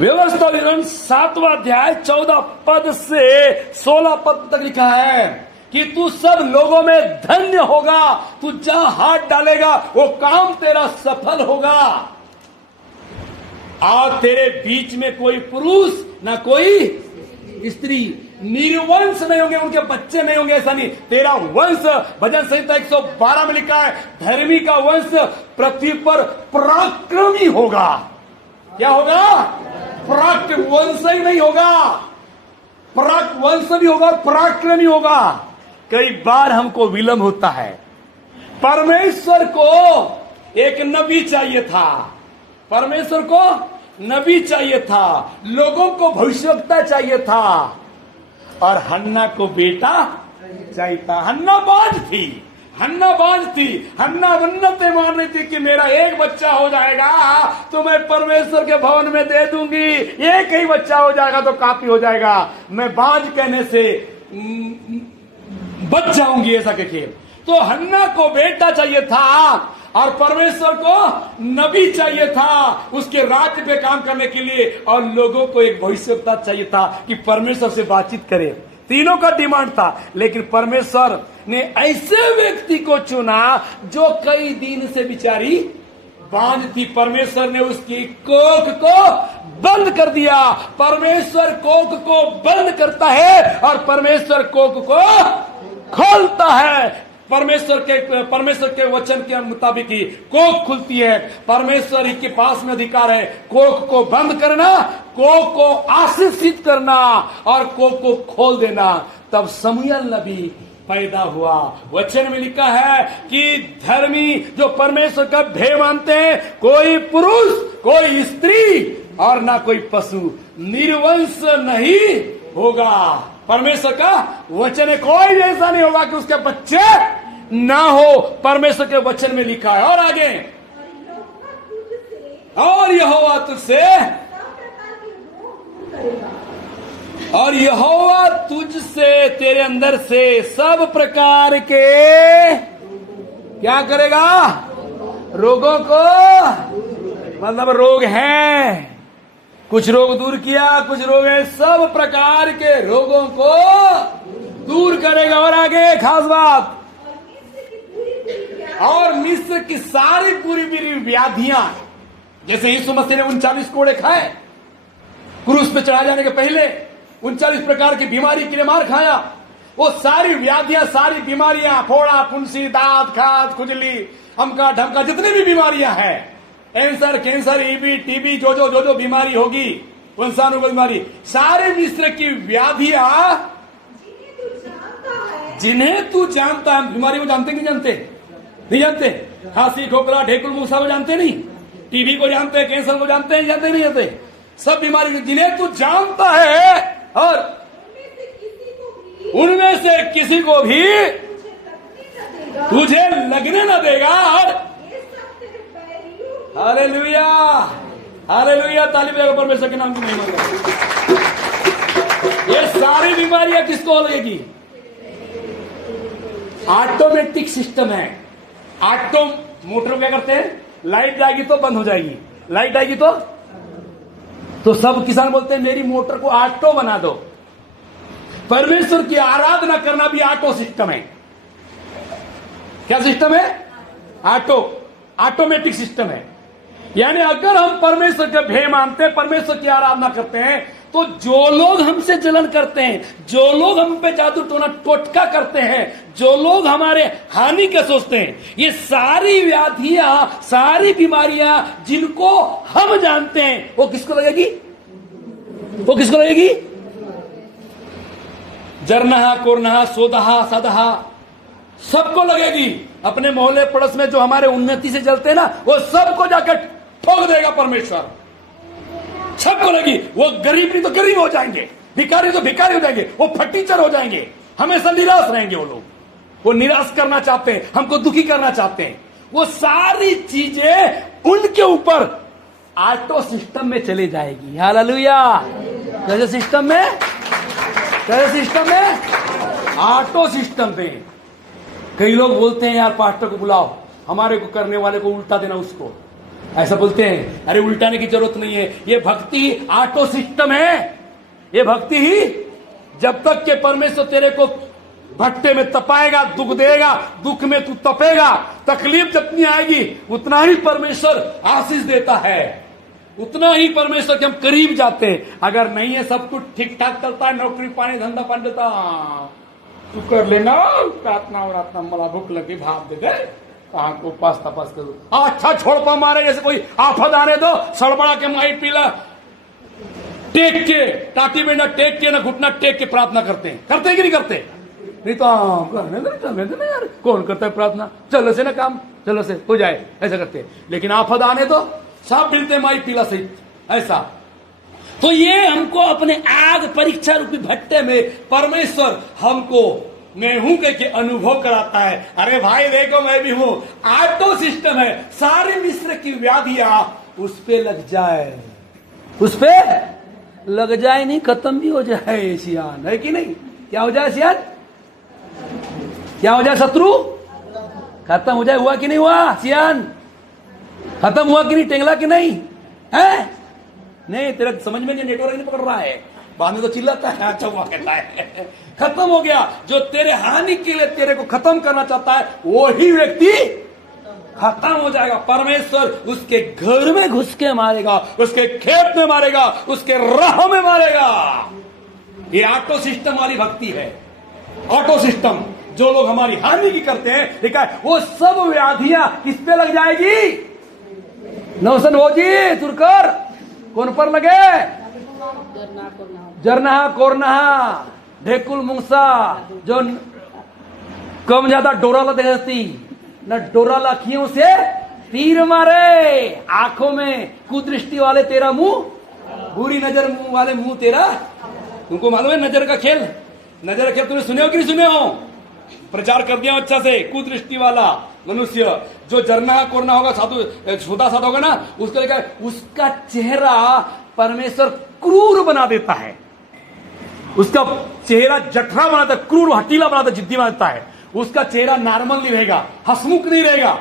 व्यवस्था विवरण 7वां अध्याय 14 पद से 16 पद तक लिखा है कि तू सब लोगों में धन्य होगा, तू जहां हाथ डालेगा वो काम तेरा सफल होगा। और तेरे बीच में कोई पुरुष ना कोई स्त्री, निर्वंश नहीं होंगे, उनके बच्चे नहीं होंगे, ऐसा नहीं। तेरा वंश भजन संहिता 112 में लिखा है, धर्मी का वंश पृथ्वी पर पराक्रमी होगा। क्या होगा? पराक्रम। वंश ही नहीं होगा, वंश भी होगा, पराक्रमी होगा। कई बार हमको विलंब होता है। परमेश्वर को एक नबी चाहिए था, परमेश्वर को नबी चाहिए था, लोगों को भविष्यवक्ता चाहिए था, और हन्ना को बेटा चाहिए था। हन्ना बांझ थी, हन्ना मन्नतें मान रही थी कि मेरा एक बच्चा हो जाएगा तो मैं परमेश्वर के भवन में दे दूंगी, एक ही बच्चा हो जाएगा तो काफी हो जाएगा, मैं बांझ कहने से बच जाऊंगी, ऐसा कहिए। तो हन्ना को बेटा चाहिए था और परमेश्वर को नबी चाहिए था उसके राज्य पे काम करने के लिए, और लोगों को एक भविष्यवक्ता चाहिए था कि परमेश्वर से बातचीत करे। तीनों का डिमांड था, लेकिन परमेश्वर ने ऐसे व्यक्ति को चुना जो कई दिन से बेचारी बांझ थी। परमेश्वर ने उसकी कोख को बंद कर दिया। परमेश्वर कोख को बंद करता है और परमेश्वर कोख को खोलता है। परमेश्वर के वचन के मुताबिक ही कोख खुलती है। परमेश्वर ही के पास में अधिकार है कोख को बंद करना, कोख को आशीषित करना और कोख को खोल देना। तब शमूएल नबी पैदा हुआ। वचन में लिखा है कि धर्मी जो परमेश्वर का भय मानते हैं, कोई पुरुष कोई स्त्री और ना कोई पशु, निर्वंश नहीं होगा। परमेश्वर का वचन है, कोई ऐसा नहीं होगा कि उसके बच्चे ना हो। परमेश्वर के वचन में लिखा है। और आगे, और यहोवा तुझसे, और यहोवा तुझसे तेरे अंदर से सब प्रकार के क्या करेगा? रोगों को, मतलब रोग हैं, कुछ रोग दूर किया, कुछ रोग है, सब प्रकार के रोगों को दूर करेगा। और आगे खास बात, और मिस्र की सारी पूरी व्याधियां, जैसे यीशु मसीह ने 39 कोड़े खाए क्रूस पे चढ़ाए जाने के पहले, 39 प्रकार की बीमारी के लिए मार खाया, वो सारी व्याधियां, सारी बीमारियां, फोड़ा, फुंसी, दांत, खाद, खुजली, हमका ढमका, जितनी भी बीमारियां हैं, कैंसर, ईबी, टीबी, जो बीमारी होगी, वंशाणु बीमारी, सारे मिस्र की व्याधियां जिन्हें तू जानता है। बीमारी को जानते नहीं जानते? नहीं जानते। खांसी, खोखला, ढेकुर, मूसा को जानते नहीं? टीबी को जानते, कैंसर को जानते हैं, जानते नहीं जानते? सब बीमारी जिन्हें तू जानता है, और उनमें से किसी को भी तुझे लगने न देगा। और हालेलुया, हालेलुया, ताली बजाओ परमेश्वर के नाम की महिमा करो। ये सारी बीमारियां किसको लगेगी? ऑटोमेटिक सिस्टम है। मोटर क्या करते हैं? लाइट जाएगी तो बंद हो जाएगी, लाइट आएगी तो सब किसान बोलते हैं मेरी मोटर को ऑटो बना दो। परमेश्वर की आराधना करना भी ऑटो सिस्टम है। क्या सिस्टम है? ऑटोमेटिक सिस्टम है। यानी अगर हम परमेश्वर के भय मानते हैं, परमेश्वर की आराधना करते हैं, तो जो लोग हमसे जलन करते हैं, जो लोग हम पे जादू टोना टोटका करते हैं, जो लोग हमारे हानि के सोचते हैं, ये सारी व्याधियां, सारी बीमारियां जिनको हम जानते हैं, वो किसको लगेगी? वो किसको लगेगी? जरनहा, कोरनहा, सोदहा, सदहा, सबको लगेगी। अपने मोहल्ले पड़ोस में जो हमारे उन्नति से चलते हैं ना, वो सबको जाकर ठोक देगा परमेश्वर। सबको लगी। वो गरीब नहीं तो गरीब हो जाएंगे, भिखारी तो भिखारी हो जाएंगे, वो फटीचर हो जाएंगे, हमेशा निराश रहेंगे। वो निराश करना चाहते हैं, हमको दुखी करना चाहते हैं। वो सारी चीजें उनके ऊपर ऑटो सिस्टम में चले जाएगी। हालेलुया। कैसे सिस्टम में? कैसे सिस्टम में? ऑटो सिस्टम में। कई लोग बोलते हैं यार पास्टर को बुलाओ, हमारे को करने वाले को उल्टा देना उसको। ऐसा बोलते हैं। अरे उल्टाने की जरूरत नहीं है, ये भक्ति ऑटो सिस्टम है। ये भक्ति ही जब तक के परमेश्वर तेरे को भट्टे में तपाएगा, दुख देगा, दुख में तू तपेगा, तकलीफ जितनी आएगी उतना ही परमेश्वर आशीष देता है, उतना ही परमेश्वर के हम करीब जाते हैं। अगर नहीं है सब कुछ ठीक ठाक चलता है, नौकरी पानी धंधा पानी देता, तू कर लेना प्रार्थना और मला भूख लगी भाप दे दे, कहाँ को पास तपास कर दो, अच्छा छोड़ पा मारे जैसे कोई आफत आने दो, सड़बड़ा के माई पीला टेक के टाटी में ना टेक के ना घुटना टेक के प्रार्थना करते हैं कि नहीं करते? नहीं तो करने दो ना यार, कौन करता है प्रार्थना, चलो से ना काम, चलो से हो जाए, ऐसा करते हैं। लेकिन आफत आने दो सब मिलते माई पीला सही, ऐसा। तो ये हमको अपने आग परीक्षा रूपी भट्टे में परमेश्वर हमको मैं हूं के अनुभव कराता है। अरे भाई देखो मैं भी हूं, ऑटो सिस्टम है, सारी मिस्र की व्याधियां उस पे लग जाए, उस पे लग जाए, नहीं खत्म भी हो जाए सियान, है कि नहीं? क्या हो जाए सियान? क्या हो जाए? शत्रु खत्म हो जाए। हुआ कि नहीं हुआ सियान? खत्म हुआ कि नहीं? टेंगला कि नहीं है? नहीं, तेरा समझ में नहीं, नेटवर्क नहीं पकड़ रहा है, बाद में तो चिल्लाता है, अच्छा हुआ कहता है। खत्म हो गया। जो तेरे हानि के लिए तेरे को खत्म करना चाहता है वही व्यक्ति खत्म हो जाएगा। परमेश्वर उसके घर में घुस के मारेगा, उसके खेत में मारेगा, उसके राह में मारेगा। ये ऑटो सिस्टम वाली भक्ति है। ऑटो सिस्टम जो लोग हमारी हानि की करते हैं, देखा वो सब व्याधियां किस पे लग जाएगी? नौसन हो जी तुरकर कौन पर लगे? जरनहा कोरनहा ढेकुल मुंगसा, जो कम ज्यादा डोराला देखती न डोराला अखियों से तीर मारे, आंखों में कुदृष्टि वाले तेरा मुंह, बुरी नजर मुंह वाले मुंह तेरा। तुमको मालूम है नजर का खेल? नजर का खेल तुमने सुने हो कि नहीं सुने हो? प्रचार कर दिया अच्छा से। कुदृष्टि वाला मनुष्य जो जरना कोरना होगा, साधु शुदा साधा होगा ना, उसका देखा उसका चेहरा परमेश्वर क्रूर बना देता है, उसका चेहरा जठरा बनाता है, क्रूर हटीला बनाता है, जिद्दी बनाता है। उसका चेहरा नॉर्मल नहीं रहेगा, हंसमुख नहीं रहेगा,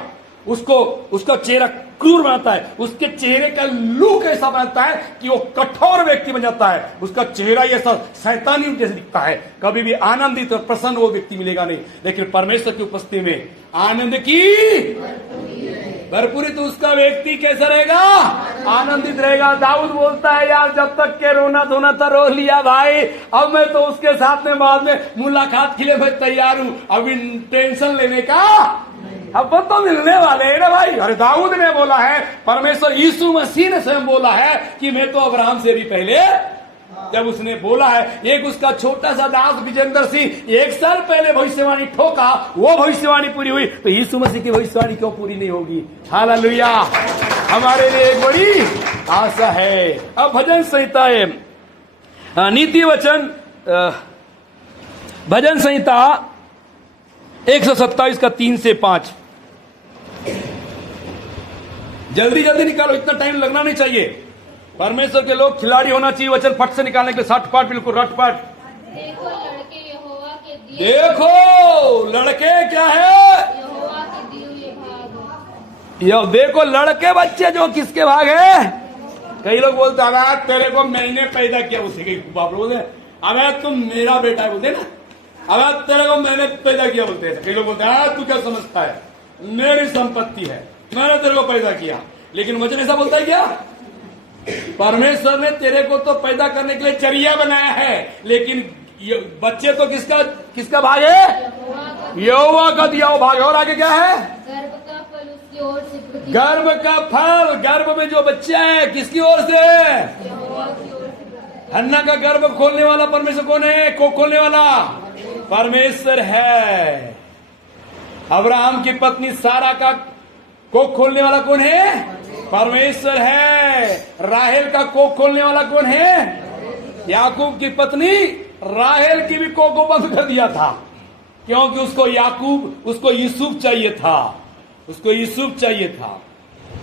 उसको उसका चेहरा क्रूर बनाता है। उसके चेहरे का लुक ऐसा बनता है कि वो कठोर व्यक्ति बन जाता है। उसका चेहरा ये सब शैतानी जैसे दिखता है। कभी भी आनंदित और प्रसन्न वो व्यक्ति मिलेगा नहीं। लेकिन परमेश्वर की उपस्थिति में आनंद की भरपूरी तो उसका व्यक्ति कैसा रहेगा? आनंदित रहेगा। दाऊद बोलता है यार जब तक के रोना धोना था रो लिया भाई, अब मैं तो उसके साथ में बाद में मुलाकात के लिए मैं तैयार हूं, अभी टेंशन लेने का अब तो मिलने वाले हैं ना भाई। अरे दाऊद ने बोला है, परमेश्वर यीशु मसीह ने स्वयं बोला है कि मैं तो अब्राहम से भी पहले, जब उसने बोला है, एक उसका छोटा सा दास विजेंद्र सिंह 1 साल पहले भविष्यवाणी ठोका, वो भविष्यवाणी पूरी हुई, तो यीशु मसीह की भविष्यवाणी क्यों पूरी नहीं होगी? हालेलुया। हमारे लिए एक बड़ी आशा है। अब भजन संहिता है, नीति वचन भजन संहिता 127 का 3 से 5। जल्दी जल्दी निकालो, इतना टाइम लगना नहीं चाहिए। परमेश्वर के लोग खिलाड़ी होना चाहिए, वचन फट से निकालने के लिए, 60 पाठ बिल्कुल रटपट। देखो लड़के यहोवा के दिए, देखो लड़के क्या है? यहोवा के दिए हुए भाग। यो देखो लड़के बच्चे जो किसके भाग है? कई लोग बोलते हैं तेरे को मैंने पैदा किया, उसे कई बाप बोलते अबे तुम मेरा बेटा है, बोलते ना, अब तेरे को मैंने पैदा किया बोलते हैं। कई लोग बोलते हैं तू क्या समझता है, मेरी संपत्ति है, मैंने तेरे को पैदा किया। लेकिन वचन ऐसा बोलता है क्या? परमेश्वर ने तेरे को तो पैदा करने के लिए जरिया बनाया है, लेकिन बच्चे तो किसका भाग है? यहोवा का दिया हुआ भाग है। और आगे क्या है? गर्भ का फल उसकी ओर से प्रतीक, गर्भ का फल, गर्भ में जो बच्चा है किसकी ओर से? यहोवा की ओर से। हन्ना का गर्भ खोलने वाला परमेश्वर कौन है? को खोलने वाला परमेश्वर है। अब्राहम की पत्नी सारा का कोख खोलने वाला कौन है? परमेश्वर है। राहेल का कोख खोलने वाला कौन है? याकूब की पत्नी राहेल की भी कोख को बंद कर दिया था, क्योंकि उसको यूसुफ चाहिए था, उसको यूसुफ चाहिए था।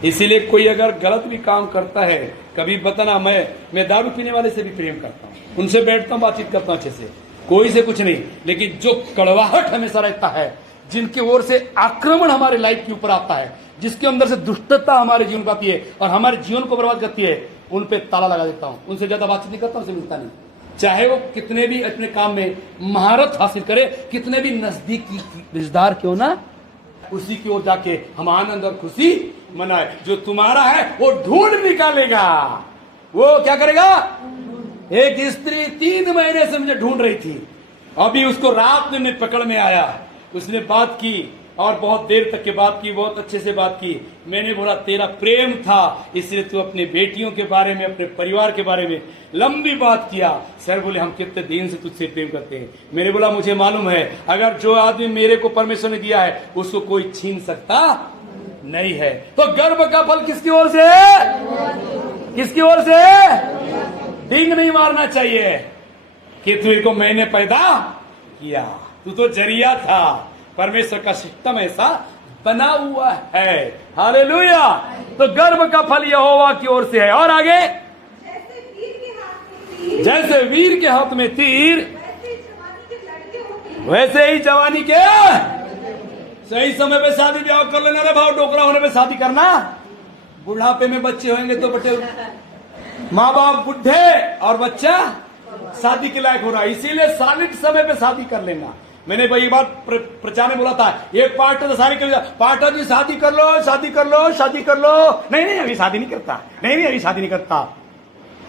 इसीलिए कोई अगर गलत भी काम करता है, कभी बताना, मैं दारू पीने वाले से भी प्रेम करता हूँ, उनसे बैठता हूँ, बातचीत करता हूँ अच्छे से, कोई से कुछ नहीं, लेकिन जो कड़वाहट हमेशा रहता है, जिनके ओर से आक्रमण हमारे लाइफ के ऊपर आता है, जिसके अंदर से दुष्टता हमारे जीवन को आती है और हमारे जीवन को बर्बाद करती है, उन पे ताला लगा देता हूं। उनसे ज्यादा बातचीत नहीं करता, उनसे मिलता नहीं। चाहे वो कितने भी अपने काम में महारत हासिल करे, कितने भी नजदीकी रिश्तेदार क्यों ना, उसी की ओर जाके हम आनंद और खुशी मनाए। जो तुम्हारा है वो ढूंढ निकालेगा। वो क्या करेगा? एक स्त्री 3 महीने से मुझे ढूंढ रही थी, अभी उसको रात में पकड़ में आया। उसने बात की और बहुत देर तक के बात की, बहुत अच्छे से बात की। मैंने बोला तेरा प्रेम था, इसलिए तू अपनी बेटियों के बारे में, अपने परिवार के बारे में लंबी बात किया। सर बोले हम कितने दिन से तुझसे प्रेम करते हैं। मैंने बोला मुझे मालूम है, अगर जो आदमी मेरे को परमेश्वर ने दिया है उसको कोई छीन सकता नहीं है। तो गर्भ का फल किसकी ओर से है? किसकी ओर से? डींग नहीं मारना चाहिए कि तुझे को मैंने पैदा किया, तू तो जरिया था। परमेश्वर का सिस्टम ऐसा बना हुआ है। हालेलुया। तो गर्भ का फल यहोवा की ओर से है। और आगे, जैसे वीर के हाथ में तीर, वैसे ही जवानी के सही समय पे शादी ब्याह कर लेना रे भाव। डोकरा होने पे शादी करना, बुढ़ापे में बच्चे होंगे तो बटे माँ बाप बुढ़े और बच्चा शादी के लायक हो रहा है, इसीलिए सालिट समय पे शादी कर लेना। मैंने भाई बात प्रचार में बोला था, ये पार्टनर सारी कर, पार्टनर जी शादी कर लो, शादी कर लो, शादी कर लो। नहीं अभी शादी नहीं करता, नहीं अभी शादी नहीं करता।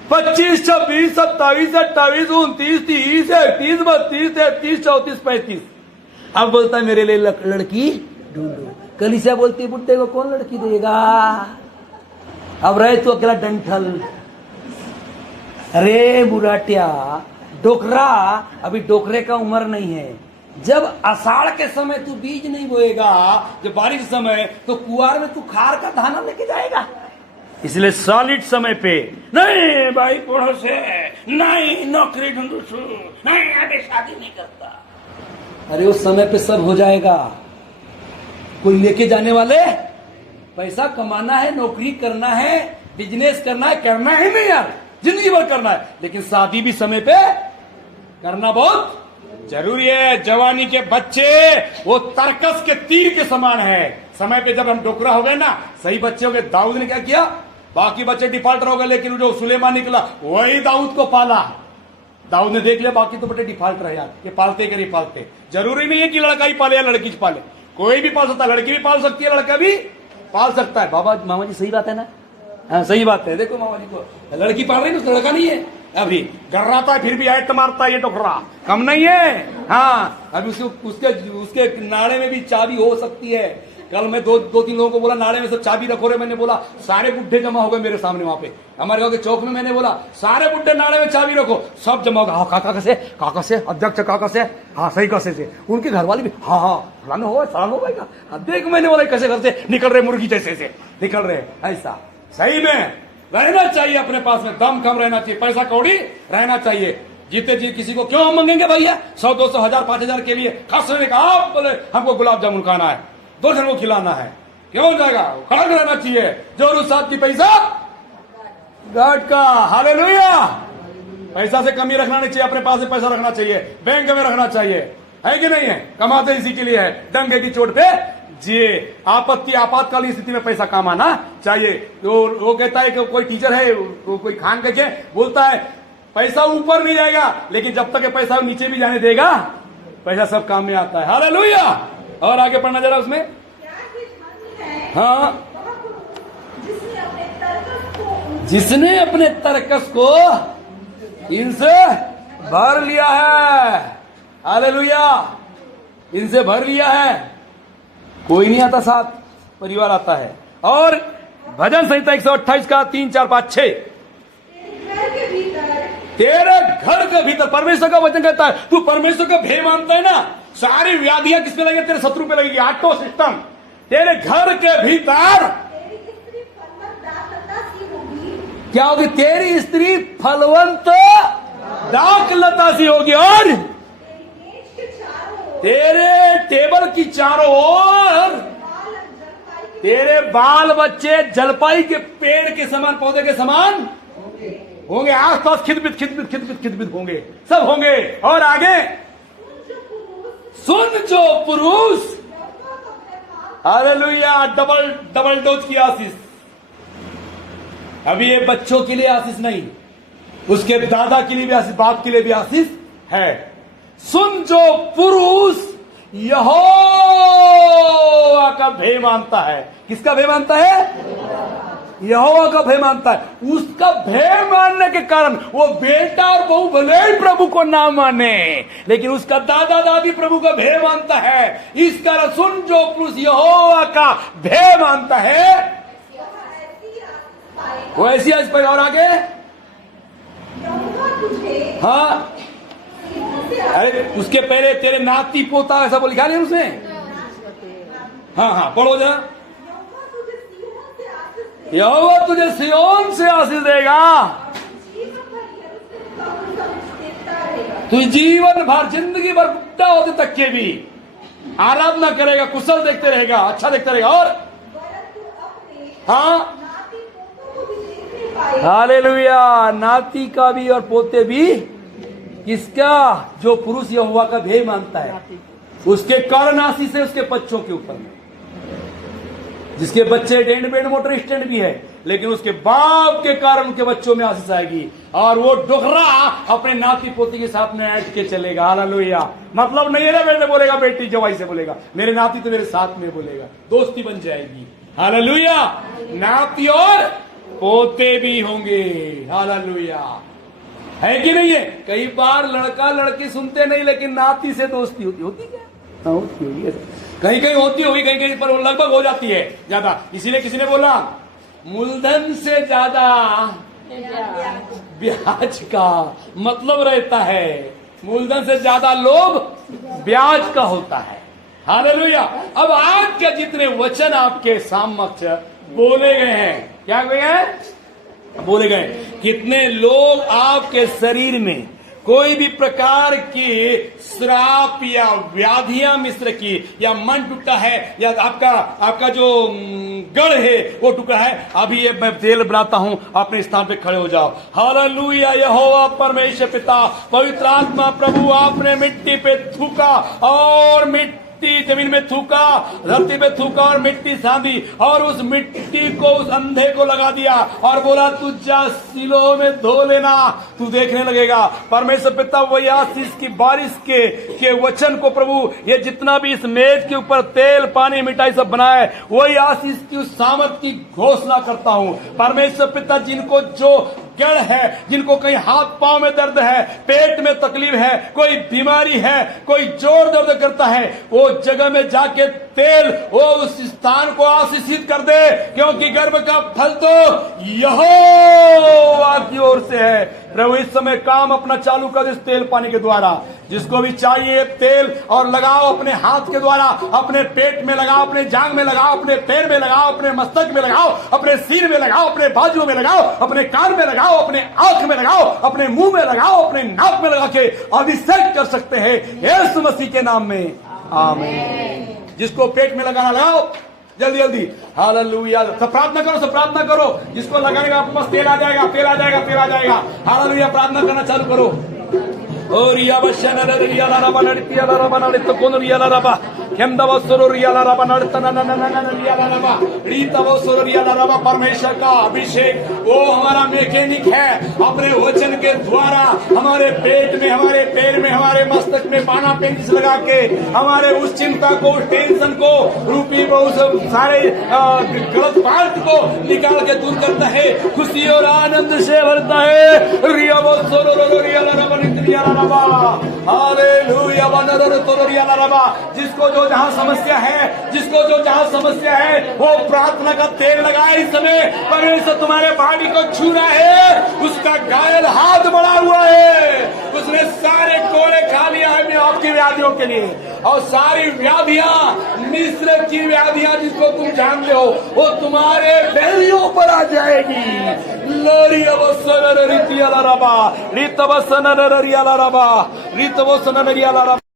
25, 26, 27, 28, 29, 30, 31, 32, 33, 34, 35। अब बोलता है मेरे लिए लड़की ढूंढो। कलीसिया बोलती है बुड्ढे को कौन लड़की देगा? अब रहे तो अकेला डंठल। अरे बुराटिया, डोकरा अभी डोकरे का उम्र नहीं है। जब आषाढ़ के समय तू बीज नहीं बोएगा, जब बारिश समय, तो कुआर में तू खार का धाना लेके जाएगा। इसलिए सॉलिड समय पे नहीं भाई पढ़ो से, नहीं नौकरी ढूंढो से, नहीं अभी शादी नहीं करता। अरे उस समय पे सब हो जाएगा। कोई लेके जाने वाले, पैसा कमाना है, नौकरी करना है, बिजनेस करना है नहीं यार, जिंदगी भर करना है। लेकिन शादी भी समय पे करना बहुत जरूरी है। जवानी के बच्चे वो तरकस के तीर के समान है। समय पे जब हम डोकरा हो गए ना, सही बच्चे हो गए। दाऊद ने क्या किया? बाकी बच्चे डिफॉल्टर हो गए, लेकिन जो सुलेमान निकला वही दाऊद को पाला। दाऊद ने देख लिया बाकी तो बड़े डिफॉल्टर है यार, ये पालते कि नहीं पालते। जरूरी नहीं है कि लड़का ही पाले या लड़की पाले, कोई भी पाल सकता है। लड़की भी पाल सकती है, लड़का भी पाल सकता है। बाबा मामा जी सही बात है ना? हाँ सही बात है। देखो मामा जी को लड़की पाल रही है, उसका लड़का नहीं है। अभी गर्राता है फिर भी ऐट मारता है, ये टोकरा कम नहीं है। हाँ अभी उसके नाड़े में भी चाबी हो सकती है। कल मैं दो 3 लोगों को बोला नाड़े में सब चाबी रखो रे। मैंने बोला सारे बुढ़े जमा हो गए मेरे सामने वहां पे हमारे गांव के चौक में। मैंने बोला सारे बुढ़े नाड़े में चाबी रखो, सब जमा होगा। हाँ काका से अध्यक्ष काका से, हाँ सही कैसे से। उनके घर वाले भी हाँ फलाना हो भाई। देख मैंने बोला कैसे घर से निकल रहे, मुर्गी जैसे से निकल रहे। ऐसा सही में रहना चाहिए, अपने पास में दम कम रहना चाहिए, पैसा कौड़ी रहना चाहिए। जीते जी किसी को क्यों हम मांगेंगे भैया 100, 200, 1000, 5000 के लिए? खास रहने का आप बोले हमको गुलाब जामुन खाना है, 2 जन को खिलाना है, क्यों जाएगा? खड़ा रहना चाहिए। जो रुसात की पैसा गाट का। हालेलुया। पैसा से कमी रखना नहीं चाहिए, अपने पास में पैसा रखना चाहिए, बैंक में रखना चाहिए, है कि नहीं है? कमाते इसी के लिए है, डंगे की चोट पे जी। आपत्ति आपातकालीन स्थिति में पैसा कमाना चाहिए। तो वो कहता है कि कोई टीचर है, कोई खान करके बोलता है पैसा ऊपर नहीं जाएगा, लेकिन जब तक ये पैसा नीचे भी जाने देगा पैसा सब काम में आता है। हालेलुया। और आगे पढ़ना जरा उसमें। हाँ, जिसने अपने तरकस को इनसे भर लिया है। हालेलुया। इनसे भर लिया है। कोई नहीं आता, साथ परिवार आता है। और भजन संहिता 128 का 3, 4, 5, 6। तेरे घर के भीतर परमेश्वर का वचन कहता है, तू परमेश्वर का भय मानता है ना, सारी व्याधियां किसमें लगेगी? तेरे शत्रु पे लगेगी। Auto system. तेरे घर के भीतर क्या होगी? तेरी स्त्री फलवंत दाख लता सी होगी, और तेरे टेबल की चारों ओर तेरे बाल बच्चे जलपाई के पेड़ के समान, पौधे के समान होंगे। आसपास खिदबिद होंगे, सब होंगे। और आगे, सुन जो पुरुष हालेलुया, डबल डबल डोज की आशीष। अभी ये बच्चों के लिए आशीष नहीं, उसके दादा के लिए भी आशीष, बाप के लिए भी आशीष है। सुन, जो पुरुष यहोवा का भय मानता है। किसका भय मानता है? यहोवा का भय मानता है। उसका भय मानने के कारण वो बेटा और बहू भले ही प्रभु को ना माने, लेकिन उसका दादा दादी प्रभु का भय मानता है। इस कारण सुन, जो पुरुष यहोवा का भय मानता है वो ऐसी आज पर। और आगे, हाँ, अरे उसके पहले तेरे नाती पोता ऐसा बोल लिखा नहीं उसमें? हाँ हाँ, पढ़ो जरा। यहोवा तुझे सिय्योन से आशीष देगा, तू जीवन भर, जिंदगी भर बुढ़ा होते तक के भी आराधना करेगा, कुशल देखते रहेगा, अच्छा देखते रहेगा। और हाँ, हालेलुया, नाती का भी और पोते भी। किसका? जो पुरुष यहोवा का भय मानता है, उसके कारण आशीष है उसके बच्चों के ऊपर में। जिसके बच्चे डेंड बेड मोटर स्टैंड भी है, लेकिन उसके बाप के कारण उनके बच्चों में आशीष आएगी, और वो डोकरा अपने नाती पोती के साथ में ऐड के चलेगा। हालेलुया, मतलब नहीं है बेटे बोलेगा, बेटी जवाई से बोलेगा, मेरे नाती तो मेरे साथ में बोलेगा, दोस्ती बन जाएगी। हालेलुया, नाती और पोते भी होंगे। हालेलुया, है कि नहीं है? कई बार लड़का लड़की सुनते नहीं, लेकिन नाती से दोस्ती होती क्या? होती होगी, कहीं कहीं होती होगी, कहीं कहीं पर लगभग हो जाती है ज्यादा। इसीलिए किसी ने बोला मूलधन से ज्यादा ब्याज का मतलब रहता है, मूलधन से ज्यादा लोभ ब्याज का होता है। हालेलुया। अब आज के जितने वचन आपके समक्ष बोले गए हैं, क्या गए हैं? बोले गए, कितने लोग आपके शरीर में कोई भी प्रकार की श्राप या व्याधियां मिश्र की, या मन टूटा है, या आपका जो गढ़ है वो टूटा है, अभी ये मैं तेल बनाता हूं, अपने स्थान पे खड़े हो जाओ। हालेलुया। यहोवा परमेश्वर पिता पवित्र आत्मा प्रभु, आपने मिट्टी पे थूका और मिट्टी जमीन में थूका, धरती पे थूका और मिट्टी साधी, और उस मिट्टी को उस अंधे को लगा दिया और बोला तू जा सिलोह में धो लेना, तू देखने लगेगा। परमेश्वर पिता वही आशीष की बारिश के वचन को प्रभु, ये जितना भी इस मेज के ऊपर तेल पानी मिठाई सब बना है, वही आशीष की उस सामर्थ की घोषणा करता हूं। परमेश्वर पिता, जिनको जो गढ़ है, जिनको कहीं हाथ पांव में दर्द है, पेट में तकलीफ है, कोई बीमारी है, कोई जोर दर्द करता है, वो जगह में जाके तेल वो उस स्थान को आशीषित कर दे, क्योंकि गर्भ का फल तो यहोवा की ओर से है। प्रभु इस समय काम अपना चालू कर इस तेल पानी के द्वारा, जिसको भी चाहिए तेल, और लगाओ अपने हाथ के द्वारा, अपने पेट में लगाओ, अपने जांग में लगाओ, अपने पैर में लगाओ, अपने मस्तक में लगाओ, अपने सिर में लगाओ, अपने बाजू में लगाओ, अपने कान में लगाओ, अपने आंख में लगाओ, अपने मुंह में लगाओ, अपने नाक में लगा के अभिषेक कर सकते हैं यीशु मसीह के नाम में। आमीन। जिसको पेट में लगाना लगाओ जल्दी जल्दी। हालेलुया। सब प्रार्थना करो, सब प्रार्थना करो। जिसको लगाएगा आपके पास तेल आ जाएगा, तेल आ जाएगा, तेल आ जाएगा। हालेलुया। प्रार्थना करना चालू करो। और रिया बशना रिया लाराबा नड़तिया लाराबा नड़त कोन रिया लाराबा केंदवा सोरो रिया लाराबा नड़त न न न न रिया लाराबा रीतवा सोरो रिया लाराबा। परमेश्वर का अभिषेक वो हमारा मैकेनिक है, अपने वचन के द्वारा हमारे पेट में, हमारे पैर में, हमारे मस्तक में पाना पेंच लगा के हमारे उस चिंता को, उस टेंशन को, रूपी उस सारे गलत बात को निकाल के दूर करता है, खुशी और आनंद से भरता है। रिया वो सोरो रिया लाराबा नित्रिया हालेलुया। जिसको जो जहां समस्या है, जिसको जो जहां समस्या है, वो प्रार्थना का तेल लगाए। इस समय परमेश्वर तुम्हारे बॉडी को छू रहा है, उसका घायल हाथ बढ़ा हुआ है, उसने सारे कोड़े खा लिया है आपकी व्याधियों के लिए, और सारी व्याधियां, मिस्र की व्याधियां जिसको तुम जानते हो, वो तुम्हारे बैरियों पर आ जाएगी। लोरी अवसर रितिया लाराबा रीतवसन रिया लाराबा रीतवसन रिया लाराबा।